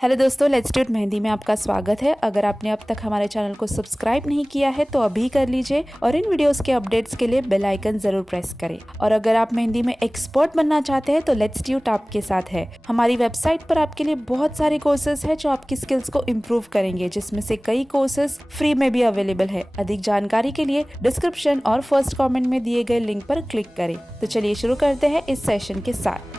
Hello दोस्तों, लेट्सट्यूट मेहंदी में आपका स्वागत है। अगर आपने अब तक हमारे चैनल को सब्सक्राइब नहीं किया है तो अभी कर लीजिए और इन वीडियोस के अपडेट्स के लिए बेल आइकन जरूर प्रेस करें। और अगर आप मेहंदी में एक्सपर्ट बनना चाहते हैं तो लेट्सट्यूट आपके साथ है। हमारी वेबसाइट पर आपके लिए बहुत सारे कोर्सेज है जो आपकी स्किल्स को इम्प्रूव करेंगे, जिसमें से कई कोर्सेज फ्री में भी अवेलेबल है। अधिक जानकारी के लिए डिस्क्रिप्शन और फर्स्ट कमेंट में दिए गए लिंक पर क्लिक करें। तो चलिए शुरू करते हैं इस सेशन के साथ।